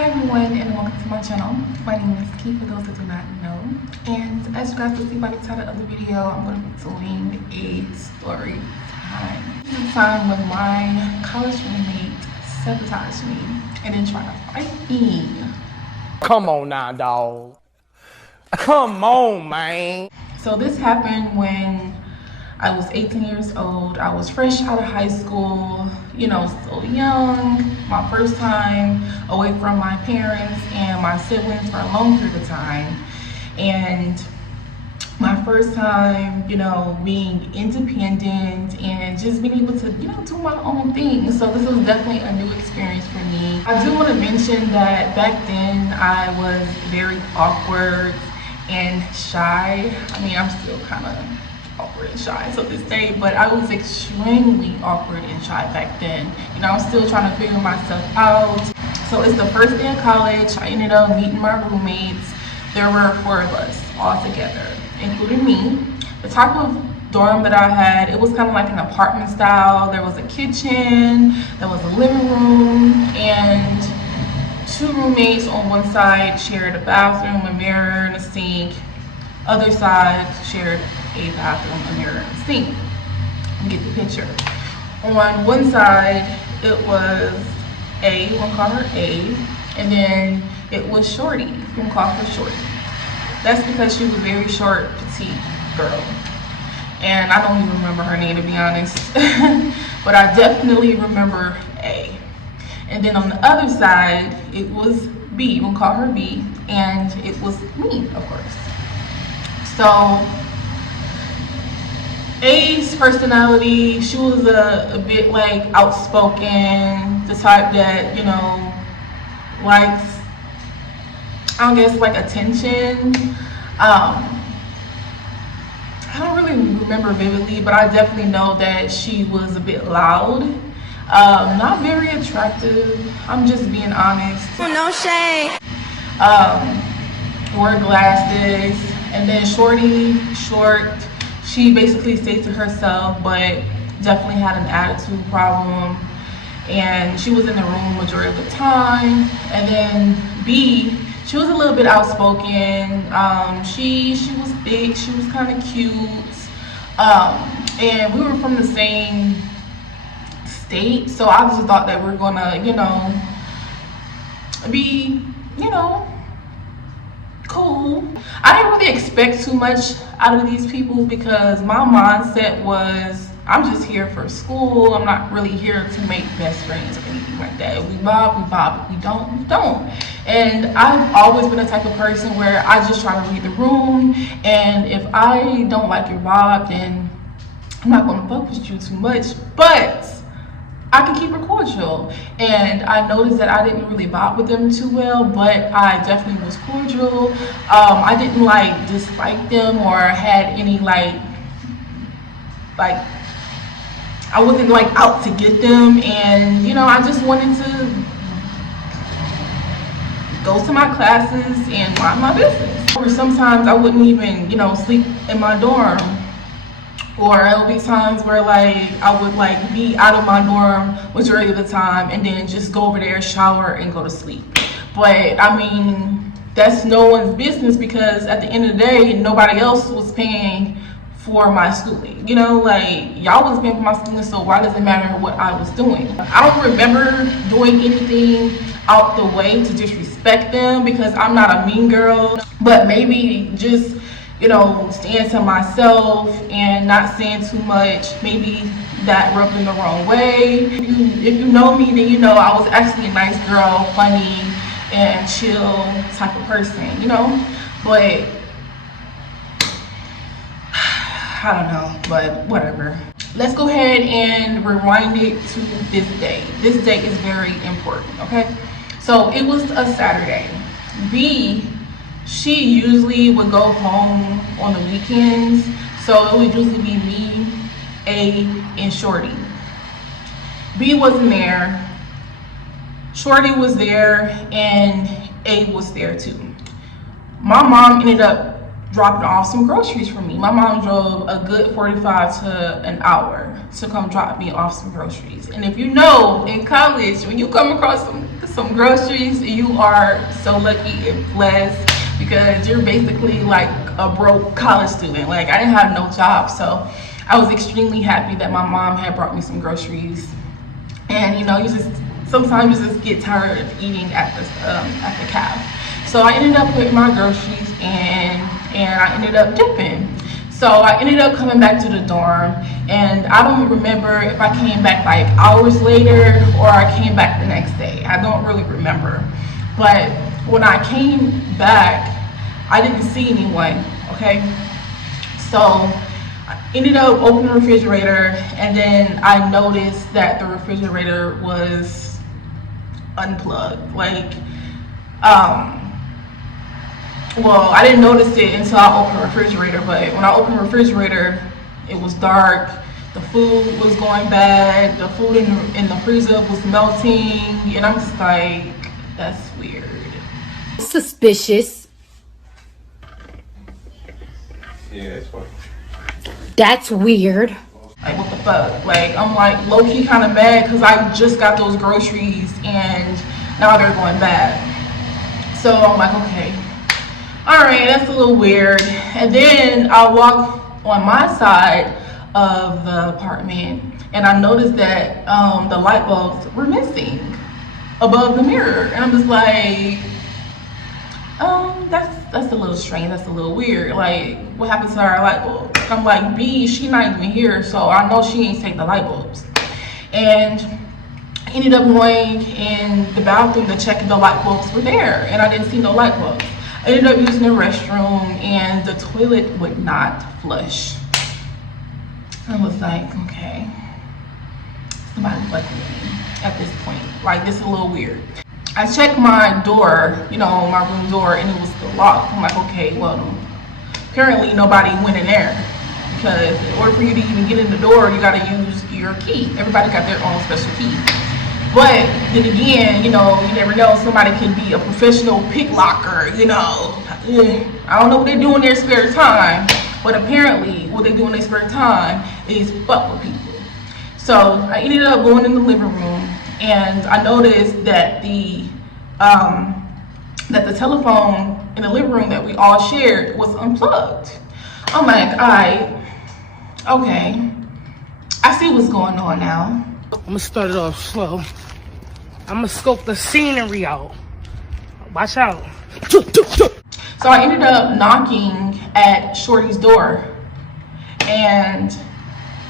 Hi everyone and welcome to my channel. My name is Key for those that do not know. And as you guys can see by the title of the video, I'm going to be doing a story time. This is a time when my college roommate sabotaged me and then tried to fight me. Come on now, dog. Come on, man. So this happened when I was 18 years old. I was fresh out of high school, so young. My first time away from my parents and my siblings for a long period of time. And my first time, being independent and just being able to, do my own thing. So this was definitely a new experience for me. I do want to mention that back then I was very awkward and shy. I mean, I'm still kind of awkward and shy to this day, but I was extremely awkward and shy back then. I was still trying to figure myself out. So it's the first day of college. I ended up meeting my roommates. There were 4 of us all together, including me. The type of dorm that I had, it was kind of like an apartment style. There was a kitchen, there was a living room, and 2 roommates on one side shared a bathroom, a mirror, and a sink. Other side shared a bathroom, a mirror, and a sink. You get the picture. On one side, it was A, we'll call her A, and then it was Shorty, we'll call her Shorty. That's because she was a very short, petite girl. And I don't even remember her name, to be honest. But I definitely remember A. And then on the other side, it was B, we'll call her B, and it was me, of course. So A's personality, she was a bit like outspoken, the type that, likes, I guess, like attention. I don't really remember vividly, but I definitely know that she was a bit loud. Not very attractive, I'm just being honest. No shade. Wore glasses. And then Shorty, short, she basically stayed to herself, but definitely had an attitude problem. And she was in the room majority of the time. And then B, she was a little bit outspoken. She was big, she was kind of cute. And we were from the same state, so I just thought that we're gonna, be, cool. I didn't really expect too much out of these people because my mindset was, I'm just here for school. I'm not really here to make best friends or anything like that. If we vibe, we vibe. If we don't, we don't. And I've always been the type of person where I just try to read the room, and if I don't like your vibe, then I'm not gonna fuck with you too much. But I can keep it cordial. And I noticed that I didn't really vibe with them too well, but I definitely was cordial. I didn't dislike them or had any I wasn't out to get them, and I just wanted to go to my classes and mind my business. Or sometimes I wouldn't even, sleep in my dorm. Or there'll be times where I would be out of my dorm majority of the time and then just go over there, shower, and go to sleep. But I mean, that's no one's business because at the end of the day, nobody else was paying for my schooling. Y'all wasn't paying for my schooling, so why does it matter what I was doing? I don't remember doing anything out the way to disrespect them because I'm not a mean girl, but maybe just staying to myself and not saying too much, maybe that rubbed them the wrong way. If you know me, then I was actually a nice girl, funny and chill type of person, but I don't know, but whatever. Let's go ahead and rewind it to this day. This day is very important, okay? So it was a Saturday. B, she usually would go home on the weekends, so it would usually be me, A, and Shorty. B wasn't there, Shorty was there, and A was there too. My mom ended up dropping off some groceries for me. My mom drove a good 45 to an hour to come drop me off some groceries. And if you know, in college, when you come across some groceries, you are so lucky and blessed because you're basically like a broke college student. Like, I didn't have no job, so I was extremely happy that my mom had brought me some groceries. And you know, sometimes you just get tired of eating at the calf. So I ended up putting my groceries and I ended up dipping. So I ended up coming back to the dorm, and I don't remember if I came back like hours later or I came back the next day. I don't really remember. But when I came back, I didn't see anyone, okay? So I ended up opening the refrigerator, and then I noticed that the refrigerator was unplugged. Like, well, I didn't notice it until I opened the refrigerator, but when I opened the refrigerator, it was dark, the food was going bad, the food in the freezer was melting, and I'm just like, that's weird. Suspicious. Yeah, it's funny. That's weird. Like, what the fuck? Like, I'm like low-key kind of mad because I just got those groceries and now they're going bad. So I'm like, okay. Alright, that's a little weird. And then I walk on my side of the apartment and I noticed that the light bulbs were missing above the mirror. And I'm just like, that's a little strange, that's a little weird. Like, what happened to our light bulb? I'm like, B, she not even here, so I know she ain't take the light bulbs. And I ended up going in the bathroom to check if the light bulbs were there, and I didn't see no light bulbs. I ended up using the restroom and the toilet would not flush. I was like, okay, somebody's fucking with me at this point. Like, this is a little weird. I checked my door, you know, my room door, and it was still locked. I'm like, okay, well, apparently nobody went in there because in order for you to even get in the door, you gotta use your key. Everybody got their own special key. But then again, you know, you never know, somebody can be a professional pick locker, you know. I don't know what they do in their spare time, but apparently what they do in their spare time is fuck with people. So I ended up going in the living room and I noticed that the telephone in the living room that we all shared was unplugged. I'm like, alright, okay, I see what's going on now. I'm gonna start it off slow. I'm gonna scope the scenery out. Watch out. So I ended up knocking at Shorty's door and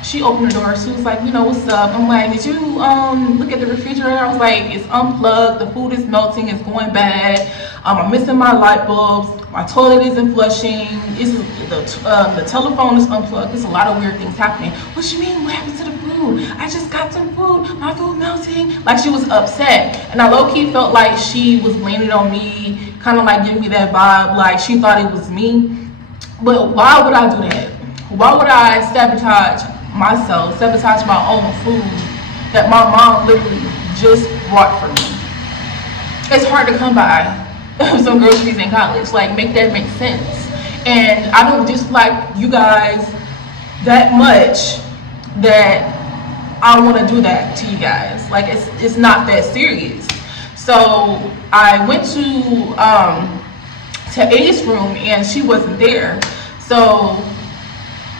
she opened the door. She was like, you know, what's up? I'm like, did you look at the refrigerator? I was like, it's unplugged, the food is melting, it's going bad. I'm missing my light bulbs, my toilet isn't flushing, the telephone is unplugged. There's a lot of weird things happening. What you mean, what happened to the food? I just got some food, my food melting. Like, she was upset. And I low-key felt like she was blaming it on me, kind of like giving me that vibe, like she thought it was me. But why would I do that? Why would I sabotage myself, sabotage my own food that my mom literally just brought for me? It's hard to come by some groceries in college. Like, make that make sense. And I don't dislike you guys that much that I want to do that to you guys. Like, it's not that serious. So I went to A's room and she wasn't there. So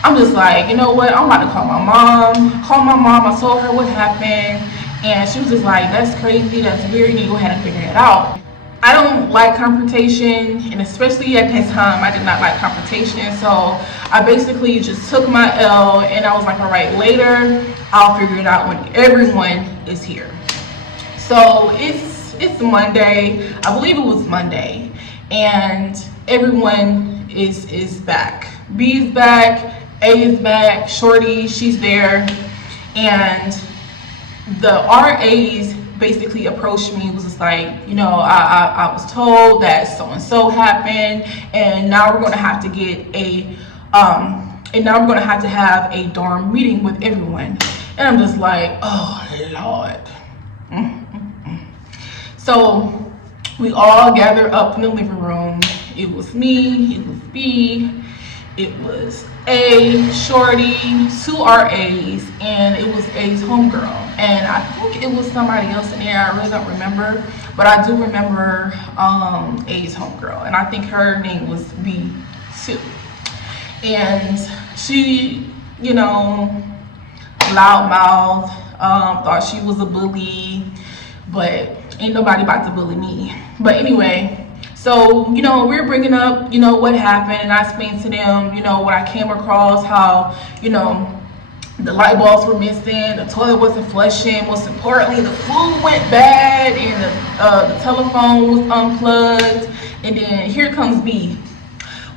I'm just like, you know what, I'm about to call my mom. I told her what happened, and she was just like, that's crazy, that's weird, you need to go ahead and figure it out. I don't like confrontation, and especially at that time, I did not like confrontation. So I basically just took my L, and I was like, all right, later, I'll figure it out when everyone is here. So it's Monday, I believe it was Monday, and everyone is back. B is back, A is back, Shorty, she's there, and the RAs basically approached me, was just like, you know, I was told that so-and-so happened, and now we're gonna have to get have a dorm meeting with everyone. And I'm just like, oh Lord. So we all gather up in the living room, it was me, it was B, it was A, Shorty, 2 RAs, and it was A's homegirl. And I think it was somebody else in there, I really don't remember. But I do remember A's homegirl, and I think her name was B too. And she, you know, loudmouth, thought she was a bully, but ain't nobody about to bully me. But anyway, so, you know, we were bringing up, you know, what happened, and I explained to them, you know, what I came across, how, you know, the light bulbs were missing, the toilet wasn't flushing, most importantly, the food went bad, and the telephone was unplugged. And then here comes B.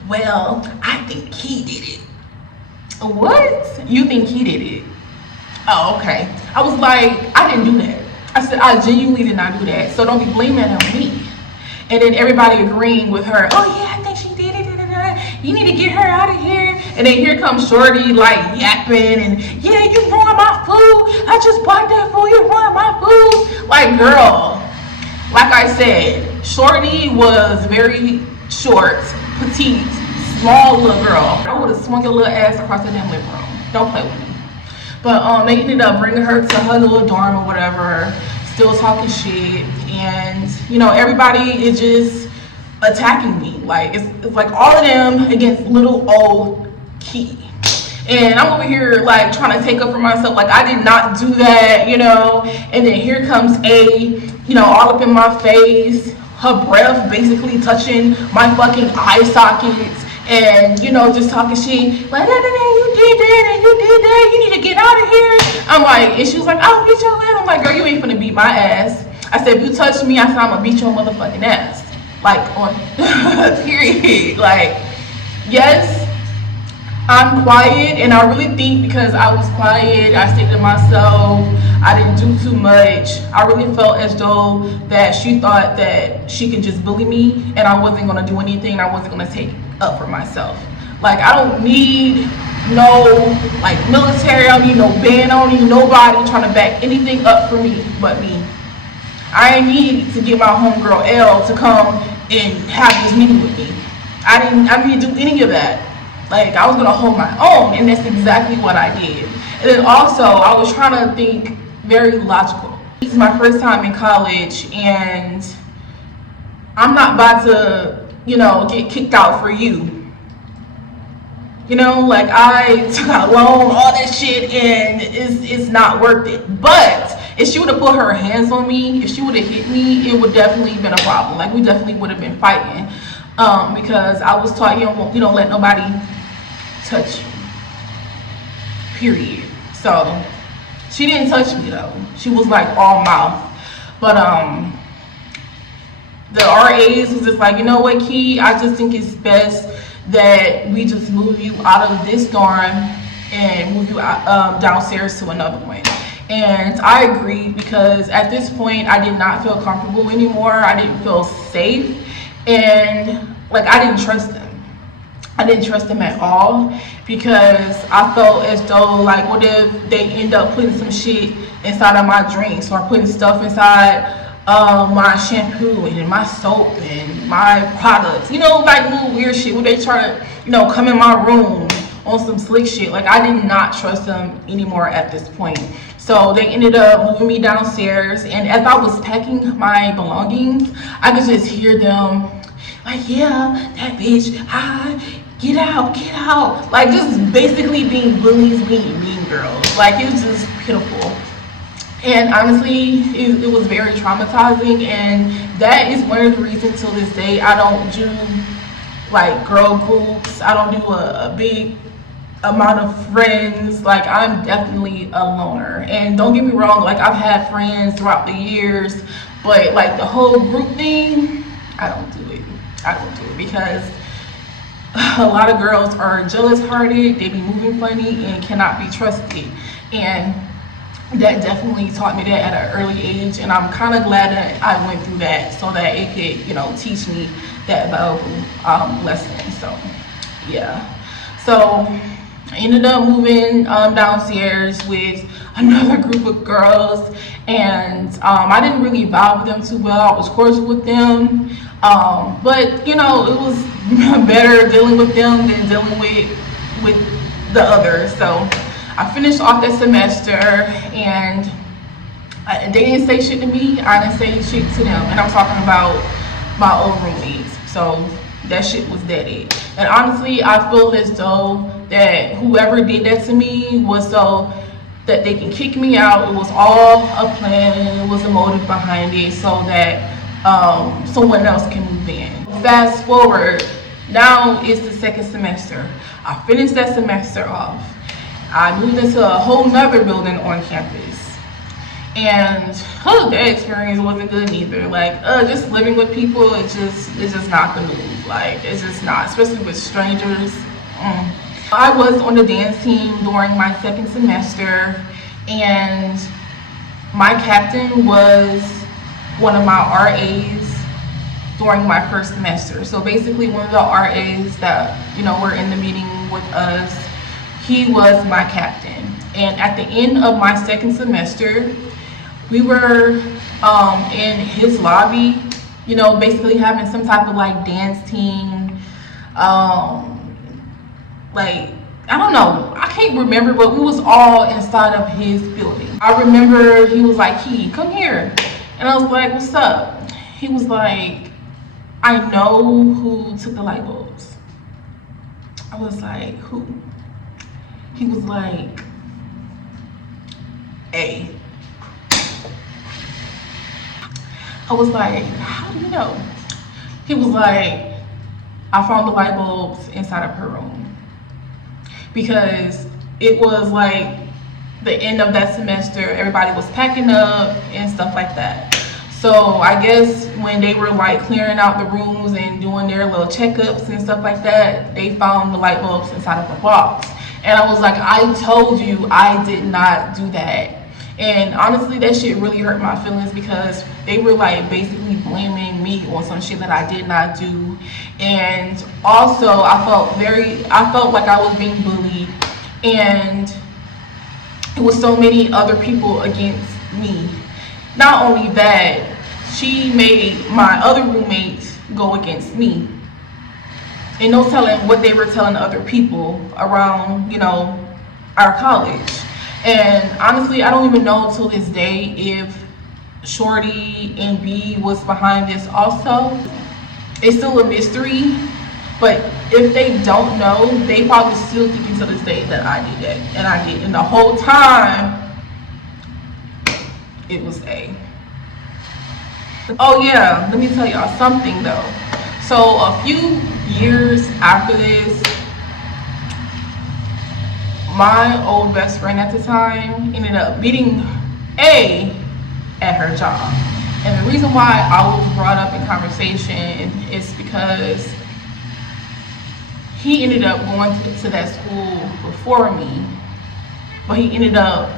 Well, I think he did it. What? You think he did it? Oh, okay. I was like, I didn't do that. I said, I genuinely did not do that, so don't be blaming it on me. And then everybody agreeing with her, oh yeah, I think she did it, you need to get her out of here. And then here comes Shorty, like, yapping, and yeah, you ruined my food, I just bought that food, you ruined my food. Like, girl, like I said, Shorty was very short, petite, small little girl. I would have swung your little ass across the damn living room. Don't play with me. But they ended up bringing her to her little dorm or whatever, still talking shit, and you know, everybody is just attacking me. Like it's like all of them against little old Key. And I'm over here like trying to take up for myself, like I did not do that, you know. And then here comes A, you know, all up in my face, her breath basically touching my fucking eye sockets. And you know, just talking shit, like, you did that and you did that, you need to get out of here. I'm like, and she was like, I'll beat your ass. I'm like, girl, you ain't finna beat my ass. I said, if you touch me, I said, I'm gonna beat your motherfucking ass. Like, on period. Like, yes, I'm quiet, and I really think because I was quiet, I stayed to myself, I didn't do too much. I really felt as though that she thought that she could just bully me, and I wasn't gonna do anything, I wasn't gonna take up for myself. Like, I don't need no like military, I don't need no band, I don't need nobody trying to back anything up for me but me. I ain't need to get my homegirl L to come and have this meeting with me. I didn't do any of that. Like, I was gonna hold my own, and that's exactly what I did. And then also, I was trying to think very logical. This is my first time in college, and I'm not about to, you know, get kicked out for you. You know, like, I took out a loan, all that shit, and it's not worth it. But if she would have put her hands on me, if she would have hit me, it would definitely have been a problem. Like, we definitely would have been fighting. Because I was taught you don't let nobody touch you. Period. So she didn't touch me though. She was like all mouth. But the RAs was just like, you know what, Key, I just think it's best that we just move you out of this dorm and move you out, downstairs to another one. And I agreed, because at this point I did not feel comfortable anymore. I didn't feel safe, and like, I didn't trust them. I didn't trust them at all, because I felt as though, like, what if they end up putting some shit inside of my drinks, or putting stuff inside my shampoo and my soap and my products, you know, like little weird shit where they try to, you know, come in my room on some slick shit. Like, I did not trust them anymore at this point. So they ended up moving me downstairs, and as I was packing my belongings, I could just hear them like, yeah, that bitch, hi, get out. Like, just basically being bullies, being mean girls. Like, it was just pitiful. And honestly, it was very traumatizing, and that is one of the reasons till this day I don't do like girl groups. I don't do a big amount of friends. Like, I'm definitely a loner. And don't get me wrong, like, I've had friends throughout the years, but like the whole group thing, I don't do it because a lot of girls are jealous hearted, they be moving funny, and cannot be trusted. And that definitely taught me that at an early age, and I'm kind of glad that I went through that, so that it could, you know, teach me that valuable lesson. So yeah, so I ended up moving downstairs with another group of girls, and I didn't really vibe with them too well. I was cordial with them, but you know, it was better dealing with them than dealing with the others. So I finished off that semester, and they didn't say shit to me. I didn't say shit to them, and I'm talking about my old roommates. So that shit was dead. And honestly, I feel as though that whoever did that to me was so that they can kick me out. It was all a plan. It was a motive behind it, so that someone else can move in. Fast forward, now it's the second semester. I finished that semester off. I moved into a whole nother building on campus, and that experience wasn't good neither. Like, just living with people, it's just not the move. Like, it's just not, especially with strangers. I was on the dance team during my second semester, and my captain was one of my RAs during my first semester. So basically, one of the RAs that, you know, were in the meeting with us, he was my captain. And at the end of my second semester, we were in his lobby, you know, basically having some type of like dance team, like, I don't know, I can't remember, but we was all inside of his building. I remember he was like, "Key, come here." And I was like, "What's up?" He was like, "I know who took the light bulbs." I was like, "Who?" He was like, "A." I was like, "How do you know?" He was like, "I found the light bulbs inside of her room." Because it was like the end of that semester, everybody was packing up and stuff like that. So I guess when they were like clearing out the rooms and doing their little checkups and stuff like that, they found the light bulbs inside of the box. And I was like, "I told you I did not do that." And honestly, that shit really hurt my feelings, because they were like basically blaming me on some shit that I did not do. And also, I felt like I was being bullied, and it was so many other people against me. Not only that, she made my other roommates go against me, and no telling what they were telling other people around, you know, our college. And honestly, I don't even know till this day if Shorty and B was behind this also. It's still a mystery, but if they don't know, they probably still thinking to this day that I did that, and I did. And the whole time, it was A. Oh yeah, let me tell y'all something though. So a few years after this, my old best friend at the time ended up meeting A at her job. And the reason why I was brought up in conversation is because he ended up going to that school before me, but he ended up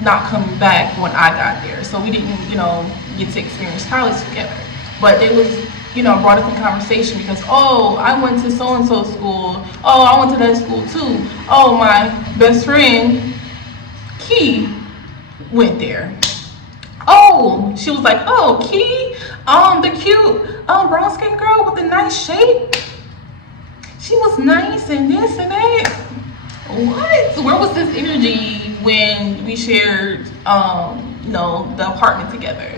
not coming back when I got there. So we didn't, you know, get to experience college together. But it was, you know, brought up in conversation because, "Oh, I went to so-and-so school. Oh, I went to that school too. Oh, my best friend, Key, went there." Oh, she was like, "Oh, Key, the cute brown-skinned girl with the nice shape. She was nice and this and that." What? Where was this energy when we shared, you know, the apartment together?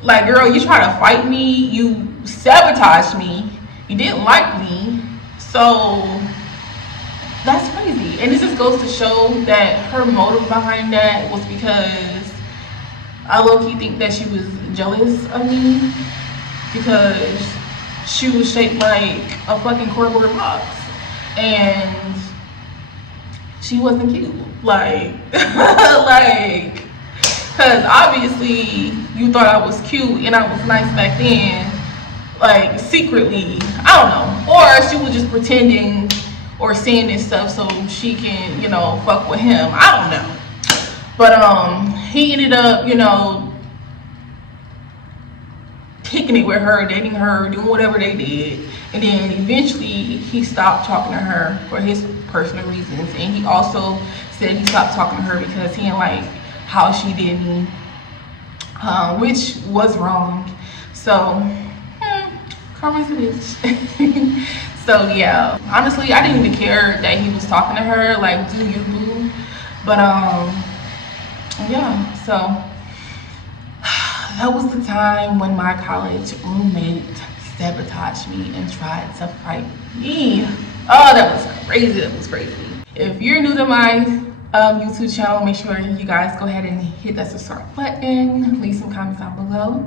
Like, girl, you try to fight me, you sabotaged me, you didn't like me, so that's crazy. And this just goes to show that her motive behind that was because I low-key think that she was jealous of me, because she was shaped like a fucking cardboard box, and she wasn't cute. Like, like, because obviously you thought I was cute and I was nice back then, like secretly, I don't know. Or she was just pretending or saying this stuff so she can, you know, fuck with him. I don't know. But he ended up, you know, kicking it with her, dating her, doing whatever they did. And then eventually he stopped talking to her for his personal reasons. And he also said he stopped talking to her because he didn't like how she did me, which was wrong. So karma's a bitch. So yeah, honestly, I didn't even care that he was talking to her. Like, do you, boo? But yeah. So that was the time when my college roommate sabotaged me and tried to fight me. Oh, that was crazy. That was crazy. If you're new to my YouTube channel, make sure you guys go ahead and hit that subscribe button. Leave some comments down below.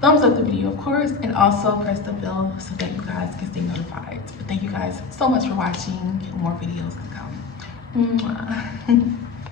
Thumbs up the video, of course, and also press the bell so that you guys can stay notified. But thank you guys so much for watching. More videos to come. Mwah.